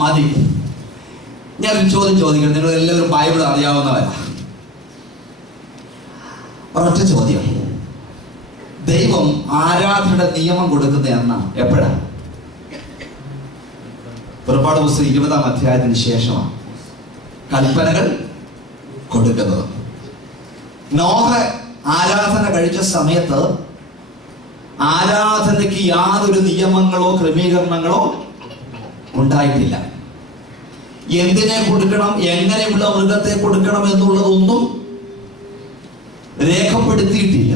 മതി. ഞാനൊരു ചോദ്യം ചോദിക്കണം. നിങ്ങൾ എല്ലാവരും ബൈബിൾ അറിയാവുന്നവരാ. ഒരൊറ്റ ചോദ്യം. ദൈവം ആരാധനയുടെ നിയമം കൊടുക്കുന്ന എന്നാ എപ്പോഴാണ്? പുറപ്പാട് പുസ്തകം 20-ാം അധ്യായത്തിന് ശേഷമാണ് കൽപ്പനകൾ കൊടുക്കുന്നത്. നോഹ ആരാധന കഴിച്ച സമയത്ത് ആരാധനയ്ക്ക് യാതൊരു നിയമങ്ങളോ ക്രമീകരണങ്ങളോ ഉണ്ടായിട്ടില്ല. എന്തിനെ കൊടുക്കണം, എങ്ങനെയുള്ള മൃഗത്തെ കൊടുക്കണം എന്നുള്ളതൊന്നും രേഖപ്പെടുത്തിയിട്ടില്ല.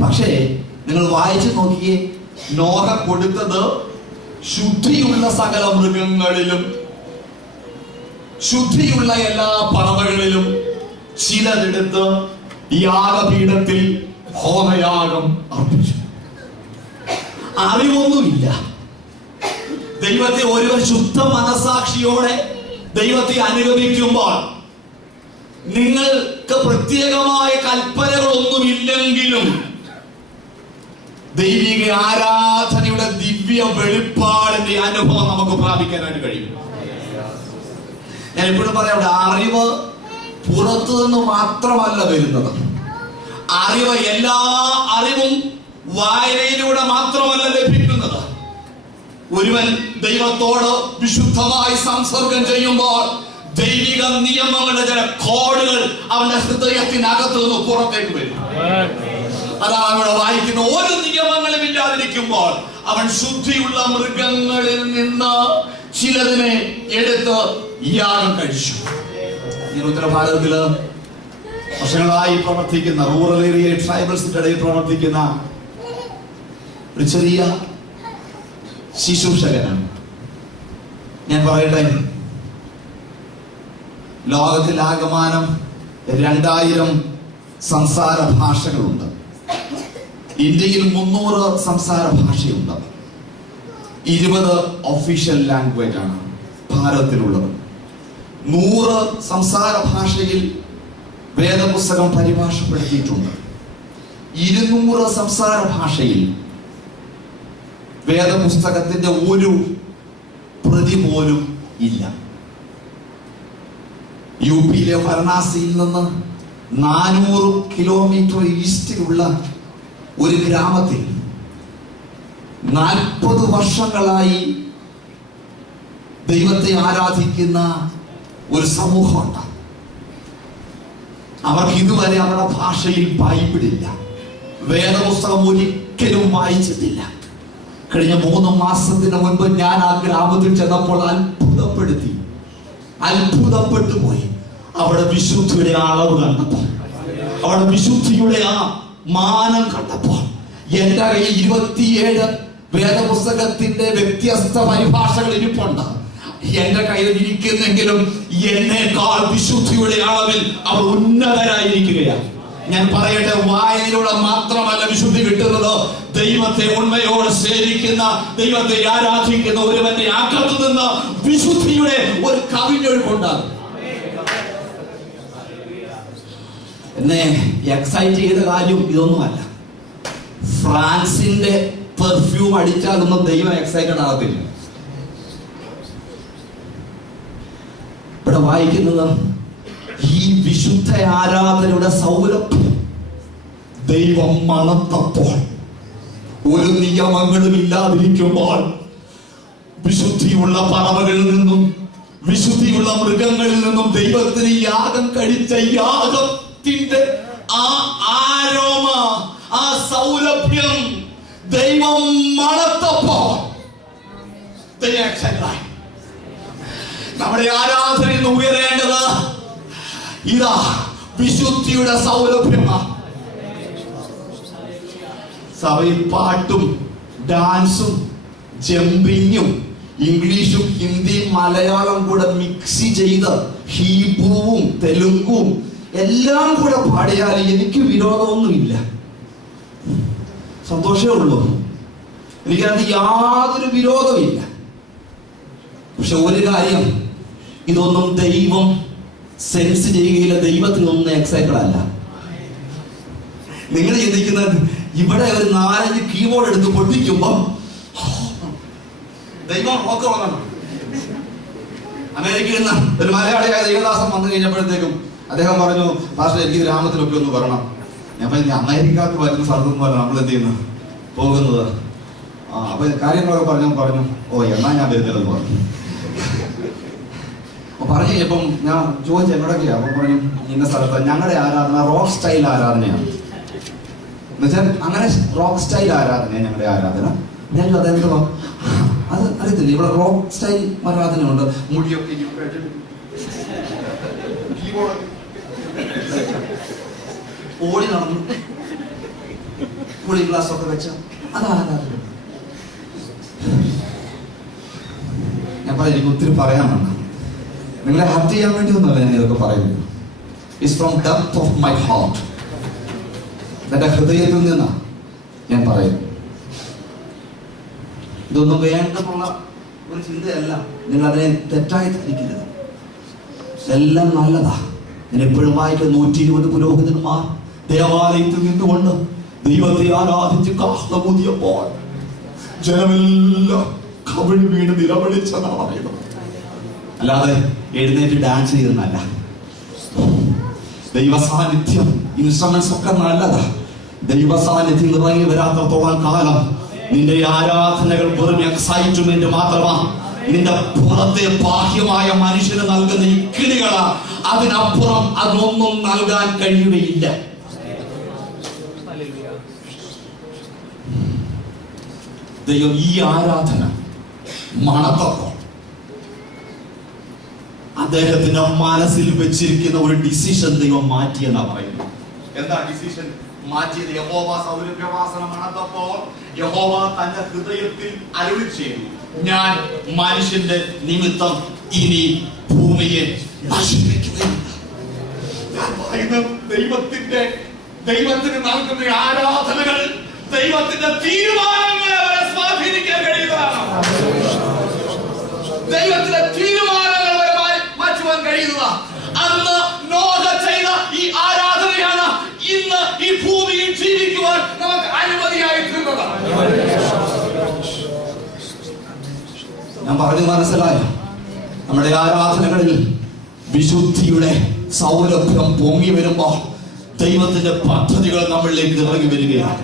പക്ഷേ നിങ്ങൾ വായിച്ചു നോക്കിയേ, നോഹ കൊടുത്തത് ശുദ്ധിയുള്ള സകല മൃഗങ്ങളിലും ശുദ്ധിയുള്ള എല്ലാ പറവകളിലും ചിലതെടുത്ത് യാഗപീഠത്തിൽ ഹോമയാഗം അർപ്പിച്ചു. അറിവൊന്നുമില്ല. ദൈവത്തെ ഒരുവൻ ശുദ്ധ മനസാക്ഷിയോടെ ദൈവത്തെ അനുഗമിക്കുമ്പോൾ നിങ്ങൾക്ക് പ്രത്യേകമായ കൽപ്പനകളൊന്നുമില്ലെങ്കിലും ദൈവിക ആരാധനയുടെ ദിവ്യ വെളിപ്പാടിന്റെ അനുഭവം നമുക്ക് പ്രാപിക്കാനായിട്ട് കഴിയും. ഞാൻ എപ്പോഴും പറയാം, അറിവ് പുറത്തു നിന്ന് മാത്രമല്ല വരുന്നത്. അറിവ്, എല്ലാ അറിവും വായനയിലൂടെ മാത്രമല്ല ലഭിക്കുന്നത്. ഒരുവൻ ദൈവത്തോട് വിശുദ്ധമായി സംസർഗം ചെയ്യുമ്പോൾ ദൈവിക നിയമങ്ങളുടെ ചില കോഡുകൾ അവന്റെ ഹൃദയത്തിനകത്ത് നിന്ന് പുറത്തേക്ക് വരും. അതാണ് അവിടെ വായിക്കുന്ന. ഒരു നിയമങ്ങളും ഇല്ലാതിരിക്കുമ്പോൾ അവൻ ശുദ്ധിയുള്ള മൃഗങ്ങളിൽ നിന്ന് ചിലതിനെ എടുത്ത് യാഗം കഴിച്ചു. ഉത്തരഭാരതത്തില് വർഷങ്ങളായി പ്രവർത്തിക്കുന്ന, റൂറൽ ഏരിയ ട്രൈബൽസിന്റെ ഇടയിൽ പ്രവർത്തിക്കുന്ന ഒരു ചെറിയ ശുശ്രൂഷകനാണ്. ഞാൻ പറയട്ടെ, ലോകത്തിൽ ആകമാനം 2000 സംസാര ഭാഷകളുണ്ട്. ഇന്ത്യയിൽ 300 സംസാര ഭാഷയുണ്ട്. 20 ഒഫീഷ്യൽ ലാംഗ്വേജ് ആണ് ഭാരതത്തിലുള്ളത്. 100 സംസാര ഭാഷയിൽ വേദപുസ്തകം പരിഭാഷപ്പെടുത്തിയിട്ടുണ്ട്. 200 സംസാര ഭാഷയിൽ വേദപുസ്തകത്തിന്റെ ഒരു പ്രതി പോലും ഇല്ല. യു പിയിലെ വാരണാസിയിൽ നിന്ന് 400 കിലോമീറ്റർ ഈസ്റ്റിലുള്ള ഒരു ഗ്രാമത്തിൽ 40 വർഷങ്ങളായി ദൈവത്തെ ആരാധിക്കുന്ന ഒരു സമൂഹമുണ്ട്. അവർക്ക് ഇതുവരെ അവരുടെ ഭാഷയിൽ ബൈബിളില്ല, വേദപുസ്തകം ഒരിക്കലും വായിച്ചിട്ടില്ല. കഴിഞ്ഞ 3 മാസത്തിന് മുൻപ് ഞാൻ ആ ഗ്രാമത്തിൽ ചെന്നപ്പോൾ അത്ഭുതപ്പെട്ടു പോയി. അവിടെ വിശുദ്ധിയുടെ അളവ് കണ്ടപ്പോൾ, അവിടെ വിശുദ്ധിയുടെ ആ മാനം കണ്ടപ്പോൾ എന്റെ കയ്യിൽ 27 വേദപുസ്തകത്തിന്റെ വ്യത്യസ്ത പരിഭാഷകൾ ഇരിപ്പുണ്ട്. എന്റെ കയ്യിൽ ഇരിക്കുന്നെങ്കിലും എന്നേക്കാൾ വിശുദ്ധിയുടെ അളവിൽ അവർ ഉന്നതരായിരിക്കുകയാണ്. ഞാൻ പറയട്ടെ, വായനയിലൂടെ മാത്രമല്ല വിശുദ്ധി കിട്ടുന്നത്. ദൈവത്തെ ഉണ്മയോടെ സേവിക്കുന്ന, ദൈവത്തെ ആരാധിക്കുന്ന ഒരുവന്റെ അകത്തു നിന്ന് വിശുദ്ധിയുടെ ഒരു കവിഞ്ഞൊഴുക്കുണ്ടാകും. എന്നെ എക്സൈറ്റ് ചെയ്ത കാര്യം ഇതൊന്നുമല്ല. ഫ്രാൻസിന്റെ പെർഫ്യൂം അടിച്ചാലൊന്നും ദൈവം എക്സൈറ്റഡ് ആകത്തില്ല. ഇവിടെ വായിക്കുന്നത് ഈ വിശുദ്ധ ആരാധനയുടെ സൗരഭ്യം ദൈവം മണത്തപ്പോൾ, ഒരു നിയമങ്ങളും ഇല്ലാതിരിക്കുമ്പോൾ വിശുദ്ധിയുള്ള പറവകളിൽ നിന്നും വിശുദ്ധിയുള്ള മൃഗങ്ങളിൽ നിന്നും ദൈവത്തിന് യാഗം കഴിച്ച യാഗത്തിന്റെ ആ ആരോമ, ആ സൗരഭ്യം ദൈവം മണത്തപ്പോൾ നമ്മുടെ ആരാധനയിൽ നിന്ന് ഉയരേണ്ടത് ഇതാ, വിശുദ്ധിയുടെ സൗരഭ്യമാണ്. സഭയിൽ പാട്ടും ഡാൻസും ജമ്പിങ്ങും ഇംഗ്ലീഷും ഹിന്ദിയും മലയാളം കൂടെ മിക്സ് ചെയ്ത് ഹീബ്രുവും തെലുങ്കും എല്ലാം കൂടെ പാടിയാൽ എനിക്ക് വിരോധമൊന്നുമില്ല, സന്തോഷമേ ഉള്ളൂ. എനിക്കതിന് യാതൊരു വിരോധമില്ല. പക്ഷെ ഒരു കാര്യം, ഇതൊന്നും ദൈവം സെൻസ് ചെയ്യുകയില്ല. ദൈവത്തിനൊന്നും എക്സൈറ്റഡ് അല്ല. നിങ്ങൾ ചിന്തിക്കുന്നത് ഇവിടെ ഒരു 4-5 കീബോർഡ് എടുത്ത് പൊട്ടിക്കുമ്പോ ദൈവം റോക്ക് വന്നു. അമേരിക്കയിൽ നിന്ന് ഒരു മലയാളിയായ ദൈവദാസൻ വന്നു കഴിഞ്ഞപ്പോഴത്തേക്കും അദ്ദേഹം പറഞ്ഞു, പാസ്റ്റർ എനിക്ക് ഗ്രാമത്തിലൊക്കെ ഒന്ന് വരണം. ഞാൻ പറഞ്ഞു, അമേരിക്കക്ക് വരുന്ന സ്ഥലത്തൊന്നും പോലെ നമ്മൾ എന്ത് ചെയ്യുന്നു പോകുന്നത്. അപ്പൊ കാര്യങ്ങളൊക്കെ പറഞ്ഞു. ഓ എന്നാ ഞാൻ വരുന്നില്ലെന്ന് പറഞ്ഞു. പറഞ്ഞു കഴിഞ്ഞപ്പം ഞാൻ ചോദിച്ചു എന്നോടൊക്കെയാ. അപ്പൊ പറഞ്ഞു, ഇന്ന സ്ഥലത്ത് ഞങ്ങളുടെ ആരാധന റോക്ക് സ്റ്റൈൽ ആരാധനയാണ്. എന്നുവെച്ചാൽ അങ്ങനെ റോക്ക് സ്റ്റൈൽ ആരാധനയാണ് ഞങ്ങളുടെ ആരാധന. ഞാൻ അതെന്തുവാ അത് അറിയത്തില്ല. ഇവിടെ റോക്ക് സ്റ്റൈൽ ആരാധനയുണ്ട്. മുടിയൊക്കെ ഓടി നടന്നു കൂളിംഗ് ഗ്ലാസ് ഒക്കെ വെച്ച അത് ആരാധന. ഞാൻ പറഞ്ഞു, എനിക്ക് ഒത്തിരി പറയാനുണ്ട്. നിങ്ങളെ ഹർട്ട് ചെയ്യാൻ വേണ്ടി ഒന്നുമല്ല ഞാൻ ഇതൊക്കെ പറയുന്നത്. It's from depth of my heart. എന്റെ ഹൃദയത്തിൽ നിന്നാ ഞാൻ പറയുന്നു. ഇതൊന്നും വേണ്ടെന്നുള്ള ഒരു ചിന്തയല്ല. നിങ്ങൾ അതിനെ തെറ്റായി ധരിക്കരുത്. എല്ലാം നല്ലതാ. ഞാൻ എപ്പോഴും വായിക്കുന്ന 120 പുരോഹിതന്മാർ ദേവാലയത്തിൽ നിന്നുകൊണ്ട് ദൈവത്തെ ആരാധിച്ച് കാഹളമൂതിയപ്പോൾ ജനമെല്ലാം കവിളി വീണ് നിലവിളിച്ചെന്നാണ് പറയുന്നത്. അല്ലാതെ എഴുന്നേറ്റ് ഡാൻസ് ചെയ്യുന്നല്ല. ദൈവ സാന്നിധ്യം, ഇൻസ്ട്രുമെന്റ്സ് ഒക്കെ നല്ലതാ. ദൈവ സാന്നിധ്യം ഇറങ്ങി വരാത്തത്തോളം കാലം നിന്റെ ആരാധനകൾ വെറും എക്സൈറ്റ്മെന്റ് മാത്രമാ. നിന്റെ പുറത്തെ ബാഹ്യമായ മനുഷ്യന് നൽകുന്ന ഈ കിളികളാ. അതിനപ്പുറം അതൊന്നും നൽകാൻ കഴിയുകയില്ല. ദൈവം ഈ ആരാധന മണത്തപ്പോൾ അദ്ദേഹത്തിന്റെ മനസ്സിൽ വെച്ചിരിക്കുന്ന ഒരു ഡിസിഷൻ ദൈവം മാറ്റിയെന്നാ പറയുന്നത്. എന്താ ഡിസിഷൻ മാറ്റിയത്? യഹോവ സൗരഭ്യവാസന മണത്തപ്പോൾ യഹോവ തന്റെ ഹൃദയത്തിൽ അരുളി ചെയ്തു, ഞാൻ മനുഷ്യന്റെ നിമിത്തം ഇനി ഭൂമിയെ നശിപ്പിക്കുകയില്ല. ദൈവത്തിന് നൽകുന്ന ആരാധനകൾ ദൈവത്തിന്റെ തീരുമാനങ്ങളെ അവരെ സ്വാധീനിക്കാൻ കഴിയുന്നതാണ്. ദൈവത്തിന്റെ തീരുമാനങ്ങൾ മാറ്റുവാൻ കഴിയുന്നതാണ്. അന്ന് നോഹ ചെയ്ത ഈ ആരാധനയാണ് ഇന്ന് ഈ ഭൂമിയിൽ ജീവിക്കുവാൻ നമുക്ക് അനുമതിയായി തീർന്നത്. ഞാൻ പറഞ്ഞു മനസ്സിലായോ? നമ്മുടെ ആരാധനകളിൽ വിശുദ്ധിയുടെ സൗരഭ്യം പൊങ്ങി വരുമ്പോ ദൈവത്തിന്റെ പദ്ധതികൾ നമ്മളിലേക്ക് ഇറങ്ങി വരികയാണ്.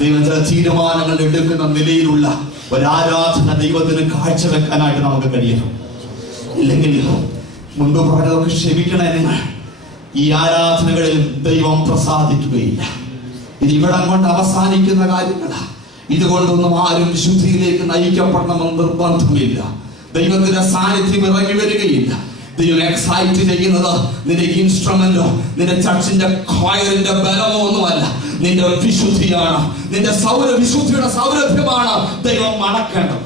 ദൈവത്തിന്റെ തീരുമാനങ്ങൾ എടുക്കുന്ന നിലയിലുള്ള ഒരാരാധന ദൈവത്തിന് കാഴ്ചവെക്കാനായിട്ട് നമുക്ക് കഴിയണം. ഇല്ലെങ്കിൽ മുൻപ് പറഞ്ഞതൊക്കെ ക്ഷമിക്കണേ നിങ്ങൾ. ഈ ആരാധനകളിൽ ദൈവം പ്രസാദിക്കുകയില്ല. ഇത് ഇവിടം കൊണ്ട് അവസാനിക്കുന്ന കാര്യങ്ങളാ. ഇതുകൊണ്ടൊന്നും ആരും വിശുദ്ധിയിലേക്ക് നയിക്കപ്പെടണമെന്ന് നിർബന്ധമില്ല. ദൈവത്തിന്റെ സാന്നിധ്യം ഇറങ്ങി വരികയില്ല. ദൈവം എക്സൈറ്റ് ചെയ്യുന്നത് നിന്റെ ഇൻസ്ട്രുമെന്റോ നിന്റെ ചർച്ചിന്റെ ക്വയറിന്റെ ബലമോ ഒന്നുമല്ല, നിന്റെ വിശുദ്ധിയാണ്. നിന്റെ വിശുദ്ധിയുടെ സൗരഭ്യമാണ് ദൈവം മണക്കേണ്ടത്.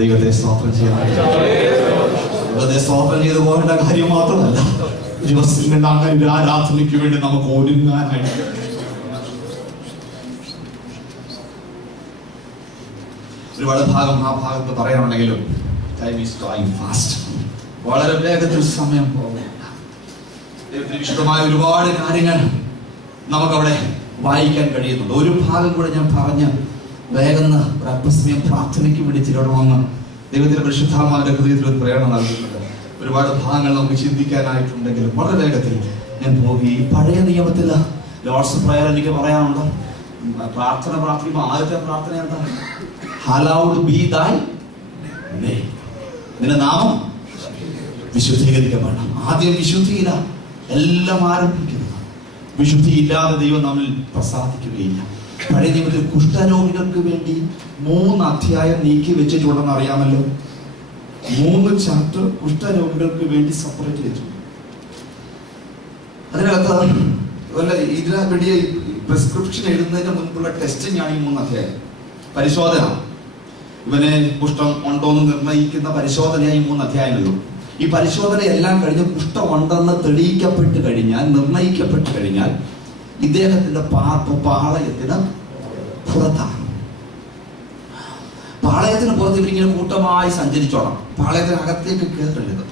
ദൈവത്തെ സ്തോത്രം ചെയ്യാൻ ദൈവത്തെ സ്തോത്രം ചെയ്തു പോകേണ്ട കാര്യം മാത്രമല്ല, ദിവസങ്ങളുടെ അങ്ങനെ ആരാധനയ്ക്ക് വേണ്ടി നമുക്ക് ഒരുങ്ങാനായിട്ട് ഒരുപാട് ഭാഗം ആ ഭാഗത്ത് പറയാനുണ്ടെങ്കിലും ടൈം ഈസ് ഗോയിങ് ഫാസ്റ്റ്. വളരെ വേഗത്തിൽ സമയം പോകുകയാണ്. ദൈവത്തിന് വിശുദ്ധമായ ഒരുപാട് കാര്യങ്ങൾ നമുക്കവിടെ വായിക്കാൻ കഴിയുന്നുണ്ട്. ഒരു ഭാഗം കൂടെ ഞാൻ പറഞ്ഞ് വേഗം അല്പസമയം പ്രാർത്ഥനയ്ക്ക് വേണ്ടി ചിലടണമെന്ന് ദൈവത്തിന്റെ പരിശുദ്ധാത്മാവിന്റെ ഹൃദയത്തിൽ ഒരു പ്രേരണ നൽകുന്നുണ്ട്. ഒരുപാട് ഭാഗങ്ങൾ നമുക്ക് ചിന്തിക്കാനായിട്ടുണ്ടെങ്കിലും വളരെ വേഗത്തിൽ ഞാൻ പോയി. പഴയ നിയമത്തിൽ ലോർഡ്സ് പ്രയർ എനിക്ക് പറയാനുണ്ട്. പ്രാർത്ഥിക്കുമ്പോൾ ആദ്യത്തെ പ്രാർത്ഥന എന്താ? ഹല്ലേലൂയ ബി ദൈ നെയിം. നിന്റെ നാമം വിശുദ്ധീകരിക്കപ്പെടണം. ആദ്യം വിശുദ്ധിയില്ല എല്ലാം ആരംഭിക്കുന്നത്. വിശുദ്ധി ഇല്ലാതെ ദൈവം നമ്മിൽ പ്രസാദിക്കുകയില്ല. പഴയ നിയമത്തിൽ കുഷ്ഠരോഗികൾക്ക് വേണ്ടി 3 അധ്യായം നീക്കി വെച്ചിട്ടുണ്ടെന്ന് അറിയാമല്ലോ. 3 ചാപ്റ്റർ കുഷ്ഠരോഗികൾക്ക് വേണ്ടി സെപ്പറേറ്റ് വെച്ചു. അതിനകത്ത് ഇതിനെ വേണ്ടി പ്രിസ്ക്രിപ്ഷൻ എഴുതുന്നതിന് മുൻപുള്ള ടെസ്റ്റിംഗ് ആണ് ഈ 3 അധ്യായം. പരിശോധന, ഇവന് കുഷ്ഠം ഉണ്ടോ എന്ന് നിർണ്ണയിക്കുന്ന പരിശോധനയായി 3 അധ്യായങ്ങളുള്ളൂ. ഈ പരിശോധന എല്ലാം കഴിഞ്ഞ് കുഷ്ഠമുണ്ടെന്ന് തെളിയിക്കപ്പെട്ട് കഴിഞ്ഞാൽ, നിർണ്ണയിക്കപ്പെട്ട് കഴിഞ്ഞാൽ ഇദ്ദേഹത്തിന്റെ പാർപ്പ് പാളയത്തിന് പുറത്താണ്. പാളയത്തിന് പുറത്ത് ഇവരിങ്ങനെ കൂട്ടമായി സഞ്ചരിച്ചോണം. പാളയത്തിനകത്തേക്ക് കയറരുത്.